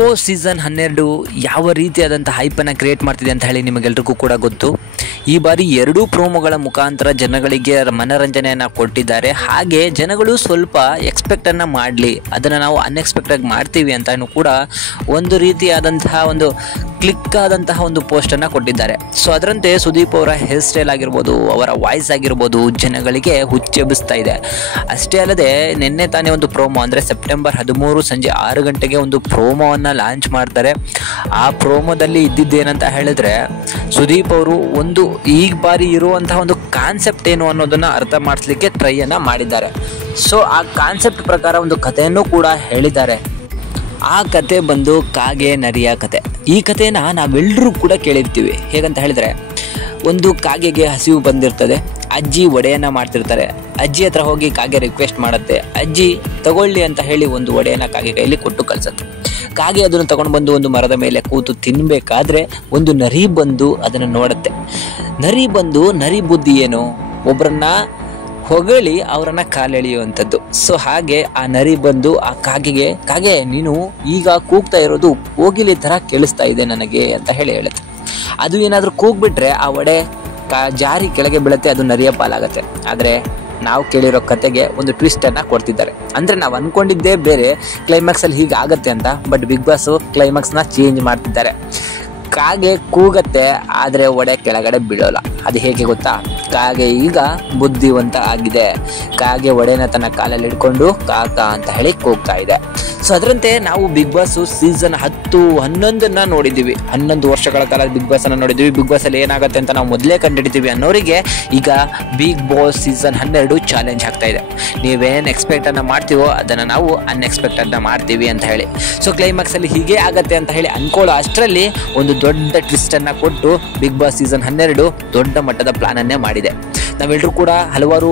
Boss season 12 ಯಾವ ರೀತಿಯಾದಂಥ ಹೈಪನ್ನು create ಮಾಡ್ತಿದೆ ಅಂತ ಹೇಳಿ ನಿಮಗೆಲ್ರಿಗೂ ಕೂಡ ಗೊತ್ತು. ಈ ಬಾರಿ ಎರಡೂ ಪ್ರೋಮೋಗಳ ಮುಖಾಂತರ ಜನಗಳಿಗೆ ಮನರಂಜನೆಯನ್ನು ಕೊಟ್ಟಿದ್ದಾರೆ. ಹಾಗೆ ಜನಗಳು ಸ್ವಲ್ಪ ಎಕ್ಸ್ಪೆಕ್ಟನ್ನು ಮಾಡಲಿ, ಅದನ್ನು ನಾವು ಅನ್ಎಕ್ಸ್ಪೆಕ್ಟಾಗಿ ಮಾಡ್ತೀವಿ ಅಂತಲೂ ಕೂಡ ಒಂದು ರೀತಿಯಾದಂತಹ ಒಂದು ಕ್ಲಿಕ್ ಆದಂತಹ ಒಂದು ಪೋಸ್ಟನ್ನು ಕೊಟ್ಟಿದ್ದಾರೆ. ಸೊ ಅದರಂತೆ ಸುದೀಪ್ ಅವರ ಹೇರ್ ಸ್ಟೈಲ್ ಆಗಿರ್ಬೋದು, ಅವರ ವಾಯ್ಸ್ ಆಗಿರ್ಬೋದು ಜನಗಳಿಗೆ ಹುಚ್ಚೆಬ್ಬಿಸ್ತಾ ಇದೆ. ಅಷ್ಟೇ ಅಲ್ಲದೆ ನಿನ್ನೆ ತಾನೇ ಒಂದು ಪ್ರೋಮೋ ಅಂದರೆ ಸೆಪ್ಟೆಂಬರ್ 13 ಸಂಜೆ 6 ಗಂಟೆಗೆ ಒಂದು ಪ್ರೋಮೋವನ್ನು ಲಾಂಚ್ ಮಾಡ್ತಾರೆ. ಆ ಪ್ರೋಮೋದಲ್ಲಿ ಇದ್ದಿದ್ದೇನಂತ ಹೇಳಿದ್ರೆ ಸುದೀಪ್ ಅವರು ಒಂದು ಈ ಬಾರಿ ಇರುವಂತಹ ಒಂದು ಕಾನ್ಸೆಪ್ಟ್ ಏನು ಅನ್ನೋದನ್ನು ಅರ್ಥ ಮಾಡಿಸ್ಲಿಕ್ಕೆ ಟ್ರೈಯನ್ನು ಮಾಡಿದ್ದಾರೆ. ಸೊ ಆ ಕಾನ್ಸೆಪ್ಟ್ ಪ್ರಕಾರ ಒಂದು ಕಥೆಯನ್ನು ಕೂಡ ಹೇಳಿದ್ದಾರೆ. ಆ ಕತೆ ಬಂದು ಕಾಗೆ ನರಿಯ ಕತೆ. ಈ ಕಥೆನ ನಾವೆಲ್ಲರೂ ಕೂಡ ಕೇಳಿರ್ತೀವಿ. ಹೇಗಂತ ಹೇಳಿದ್ರೆ, ಒಂದು ಕಾಗೆಗೆ ಹಸಿವು ಬಂದಿರ್ತದೆ, ಅಜ್ಜಿ ಒಡೆಯನ್ನು ಮಾಡ್ತಿರ್ತಾರೆ. ಅಜ್ಜಿ ಹತ್ರ ಹೋಗಿ ಕಾಗೆ ರಿಕ್ವೆಸ್ಟ್ ಮಾಡುತ್ತೆ, ಅಜ್ಜಿ ತಗೊಳ್ಳಿ ಅಂತ ಹೇಳಿ ಒಂದು ಒಡೆಯನ್ನು ಕಾಗೆ ಕೈಯಲ್ಲಿ ಕೊಟ್ಟು ಕಳಿಸುತ್ತೆ. ಕಾಗೆ ಅದನ್ನು ತಗೊಂಡು ಬಂದು ಒಂದು ಮರದ ಮೇಲೆ ಕೂತು ತಿನ್ನಬೇಕಾದ್ರೆ ಒಂದು ನರಿ ಬಂದು ಅದನ್ನು ನೋಡುತ್ತೆ. ನರಿ ಬುದ್ಧಿ ಏನು, ಒಬ್ಬರನ್ನ ಹೊಗಳಿ ಅವರನ್ನು ಕಾಲೆಳೆಯುವಂಥದ್ದು. ಸೊ ಹಾಗೆ ಆ ನರಿ ಬಂದು ಆ ಕಾಗೆ ನೀನು ಈಗ ಕೂಗ್ತಾ ಇರೋದು ಕೋಗಿಲೆ ಥರ ಕೇಳಿಸ್ತಾ ಇದೆ ನನಗೆ ಅಂತ ಹೇಳುತ್ತೆ. ಅದು ಏನಾದರೂ ಕೂಗ್ಬಿಟ್ರೆ ಆ ಒಡೆ ಜಾರಿ ಕೆಳಗೆ ಬೀಳುತ್ತೆ, ಅದು ನರಿಯ ಪಾಲಾಗತ್ತೆ. ಆದರೆ ನಾವು ಕೇಳಿರೋ ಕತೆಗೆ ಒಂದು ಟ್ವಿಸ್ಟನ್ನು ಕೊಡ್ತಿದ್ದಾರೆ. ಅಂದರೆ ನಾವು ಅಂದ್ಕೊಂಡಿದ್ದೇ ಬೇರೆ, ಕ್ಲೈಮ್ಯಾಕ್ಸಲ್ಲಿ ಹೀಗೆ ಆಗುತ್ತೆ ಅಂತ. ಬಟ್ ಬಿಗ್ ಬಾಸು ಕ್ಲೈಮ್ಯಾಕ್ಸ್ನ ಚೇಂಜ್ ಮಾಡ್ತಿದ್ದಾರೆ. ಕಾಗೆ ಕೂಗತ್ತೆ, ಆದರೆ ಒಡೆ ಕೆಳಗಡೆ ಬೀಳೋಲ್ಲ. ಅದು ಹೇಗೆ ಗೊತ್ತಾ? ಕಾಗೆ ಈಗ ಬುದ್ಧಿವಂತ ಆಗಿದೆ. ಕಾಗೆ ಒಡೆನ ತನ್ನ ಕಾಲಲ್ಲಿ ಹಿಡ್ಕೊಂಡು ಕಾಕ ಅಂತ ಹೇಳಿ ಕೂಗ್ತಾ ಇದೆ. ಸೊ ಅದರಂತೆ ನಾವು ಬಿಗ್ ಬಾಸು ಸೀಸನ್ 10, 11 ನೋಡಿದ್ದೀವಿ. 11 ವರ್ಷಗಳ ಕಾಲ ಬಿಗ್ ಬಾಸನ್ನು ನೋಡಿದ್ದೀವಿ. ಬಿಗ್ ಬಾಸಲ್ಲಿ ಏನಾಗುತ್ತೆ ಅಂತ ನಾವು ಮೊದಲೇ ಕಂಡುಹಿಡಿತೀವಿ ಅನ್ನೋರಿಗೆ ಈಗ ಬಿಗ್ ಬಾಸ್ ಸೀಸನ್ 12 ಚಾಲೆಂಜ್ ಆಗ್ತಾ ಇದೆ. ನೀವೇನು ಎಕ್ಸ್ಪೆಕ್ಟನ್ನು ಮಾಡ್ತೀವೋ ಅದನ್ನು ನಾವು ಅನ್ಎಕ್ಸ್ಪೆಕ್ಟನ್ನು ಮಾಡ್ತೀವಿ ಅಂತ ಹೇಳಿ. ಸೊ ಕ್ಲೈಮ್ಯಾಕ್ಸಲ್ಲಿ ಹೀಗೆ ಆಗತ್ತೆ ಅಂತ ಹೇಳಿ ಅಂದ್ಕೊಳ್ಳೋ ಅಷ್ಟರಲ್ಲಿ ಒಂದು ದೊಡ್ಡ ಟ್ವಿಸ್ಟನ್ನು ಕೊಟ್ಟು ಬಿಗ್ ಬಾಸ್ ಸೀಸನ್ 12 ದೊಡ್ಡ ಮಟ್ಟದ ಪ್ಲಾನನ್ನೇ ಮಾಡಿದೆ. ನಾವೆಲ್ಲರೂ ಕೂಡ ಹಲವಾರು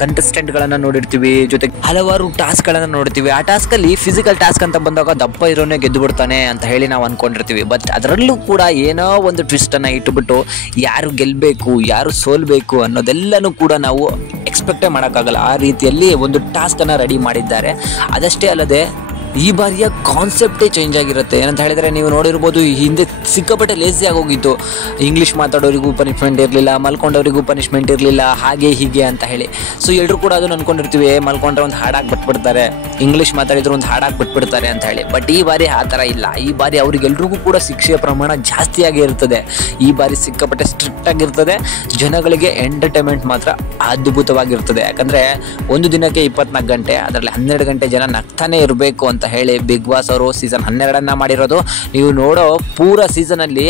ಕಂಟೆಸ್ಟೆಂಟ್ಗಳನ್ನು ನೋಡಿರ್ತೀವಿ, ಜೊತೆಗೆ ಹಲವಾರು ಟಾಸ್ಕ್ಗಳನ್ನು ನೋಡ್ತೀವಿ. ಆ ಟಾಸ್ಕಲ್ಲಿ ಫಿಸಿಕಲ್ ಟಾಸ್ಕ್ ಅಂತ ಬಂದಾಗ ದಪ್ಪ ಇರೋನೇ ಗೆದ್ದು ಬಿಡ್ತಾನೆ ಅಂತ ಹೇಳಿ ನಾವು ಅಂದ್ಕೊಂಡಿರ್ತೀವಿ. ಬಟ್ ಅದರಲ್ಲೂ ಕೂಡ ಏನೋ ಒಂದು ಟ್ವಿಸ್ಟನ್ನು ಇಟ್ಟುಬಿಟ್ಟು ಯಾರು ಗೆಲ್ಲಬೇಕು, ಯಾರು ಸೋಲ್ಬೇಕು ಅನ್ನೋದೆಲ್ಲನೂ ಕೂಡ ನಾವು ಎಕ್ಸ್ಪೆಕ್ಟೇ ಮಾಡೋಕ್ಕಾಗಲ್ಲ. ಆ ರೀತಿಯಲ್ಲಿ ಒಂದು ಟಾಸ್ಕನ್ನು ರೆಡಿ ಮಾಡಿದ್ದಾರೆ. ಅದಷ್ಟೇ ಅಲ್ಲದೆ ಈ ಬಾರಿಯ ಕಾನ್ಸೆಪ್ಟೇ ಚೇಂಜ್ ಆಗಿರುತ್ತೆ. ಏನಂತ ಹೇಳಿದರೆ, ನೀವು ನೋಡಿರ್ಬೋದು, ಹಿಂದೆ ಸಿಕ್ಕಾಪಟ್ಟೆ ಲೇಸಿ ಆಗೋಗಿತ್ತು. ಇಂಗ್ಲೀಷ್ ಮಾತಾಡೋರಿಗೂ ಪನಿಷ್ಮೆಂಟ್ ಇರಲಿಲ್ಲ, ಮಲ್ಕೊಂಡವರಿಗೂ ಪನಿಷ್ಮೆಂಟ್ ಇರಲಿಲ್ಲ, ಹಾಗೆ ಹೀಗೆ ಅಂತ ಹೇಳಿ. ಸೊ ಎಲ್ಲರೂ ಕೂಡ ಅದನ್ನು ಅಂದ್ಕೊಂಡಿರ್ತೀವಿ, ಮಲ್ಕೊಂಡ್ರೆ ಒಂದು ಹಾಡಾಗಿ ಬಿಟ್ಬಿಡ್ತಾರೆ, ಇಂಗ್ಲೀಷ್ ಮಾತಾಡಿದ್ರು ಒಂದು ಹಾಡಾಗಿ ಬಿಟ್ಬಿಡ್ತಾರೆ ಅಂತ ಹೇಳಿ. ಬಟ್ ಈ ಬಾರಿ ಆ ಥರ ಇಲ್ಲ. ಈ ಬಾರಿ ಅವರಿಗೆಲ್ರಿಗೂ ಕೂಡ ಶಿಕ್ಷೆಯ ಪ್ರಮಾಣ ಜಾಸ್ತಿಯಾಗಿ ಇರ್ತದೆ. ಈ ಬಾರಿ ಸಿಕ್ಕಾಪಟ್ಟೆ ಸ್ಟ್ರಿಕ್ಟ್ ಆಗಿರ್ತದೆ. ಜನಗಳಿಗೆ ಎಂಟರ್ಟೈನ್ಮೆಂಟ್ ಮಾತ್ರ ಅದ್ಭುತವಾಗಿರ್ತದೆ. ಯಾಕಂದರೆ ಒಂದು ದಿನಕ್ಕೆ 24 ಗಂಟೆ, ಅದರಲ್ಲಿ 12 ಗಂಟೆ ಜನ ನಗ್ತಾನೆ ಇರಬೇಕು ಅಂತ ಹೇಳಿ ಬಿಗ್ ಬಾಸ್ ಅವರು ಸೀಸನ್ 12 ಮಾಡಿರೋದು. ನೀವು ನೋಡೋ ಪೂರ ಸೀಸನಲ್ಲಿ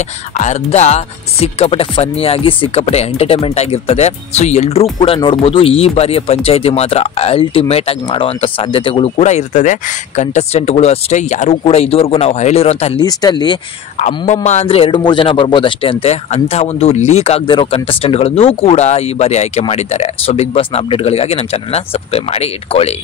ಅರ್ಧ ಸಿಕ್ಕಾಪಟ್ಟೆ ಫನ್ನಿಯಾಗಿ ಸಿಕ್ಕಾಪಟ್ಟೆ ಎಂಟರ್ಟೈನ್ಮೆಂಟ್ ಆಗಿರ್ತದೆ. ಸೊ ಎಲ್ಲರೂ ಕೂಡ ನೋಡ್ಬೋದು. ಈ ಬಾರಿಯ ಪಂಚಾಯಿತಿ ಮಾತ್ರ ಅಲ್ಟಿಮೇಟ್ ಆಗಿ ಮಾಡುವಂಥ ಸಾಧ್ಯತೆಗಳು ಕೂಡ ಇರ್ತದೆ. ಕಂಟೆಸ್ಟೆಂಟ್ಗಳು ಅಷ್ಟೇ, ಯಾರೂ ಕೂಡ ಇದುವರೆಗೂ ನಾವು ಹೇಳಿರೋಂಥ ಲೀಸ್ಟಲ್ಲಿ ಅಮ್ಮಮ್ಮ ಅಂದರೆ 2-3 ಜನ ಬರ್ಬೋದು ಅಷ್ಟೇ ಅಂತೆ. ಅಂತಹ ಒಂದು ಲೀಕ್ ಆಗದೆ ಇರೋ ಕಂಟೆಸ್ಟೆಂಟ್ಗಳನ್ನು ಕೂಡ ಈ ಬಾರಿ ಆಯ್ಕೆ ಮಾಡಿದ್ದಾರೆ. ಸೊ ಬಿಗ್ ಬಾಸ್ನ ಅಪ್ಡೇಟ್ಗಳಿಗಾಗಿ ನಮ್ಮ ಚಾನಲ್ನ ಸಬ್ಸ್ಕ್ರೈಬ್ ಮಾಡಿ ಇಟ್ಕೊಳ್ಳಿ.